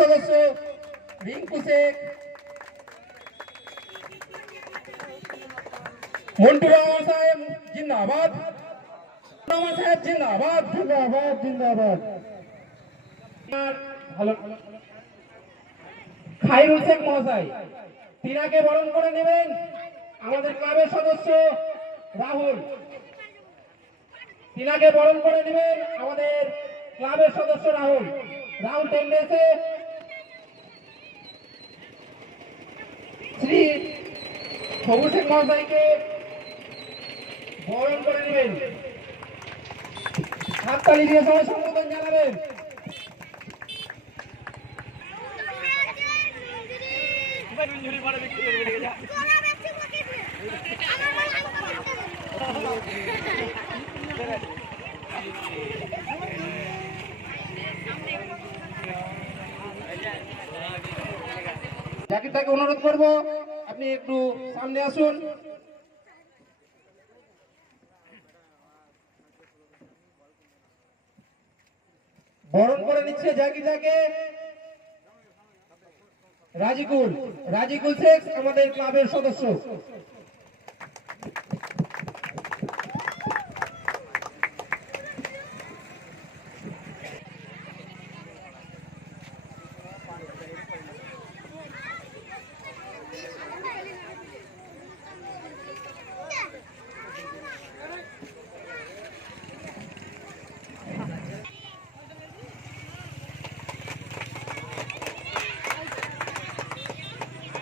সদস্য রিঙ্কু শেখ, মন্টু রহমান সাহেব জিন্দাবাদ, রহমান সাহেব জিন্দাবাদ, জিন্দাবাদ জিন্দাবাদ। ভালো খাইরুল শেখ মহাশয়, তিনাকে বরণ করে নেবেন আমাদের ক্লাবের সদস্য রাহুল। তিনাকে বরণ করে নেবেন আমাদের ক্লাবের সদস্য রাহুল। রাহুল টেন্ডেন্সে শ্রী সবুজ শেখ মহাশয়কে বরণ করে নেবেন। হাততালি দিয়ে সবাই সম্বোধন জানাবেন। জাকিরটাকে অনুরোধ করব আপনি একটু সামনে আসুন। বরণ করে নিচ্ছে জাকিরটাকে রাজিকুল শেখ আমাদের ক্লাবের সদস্য।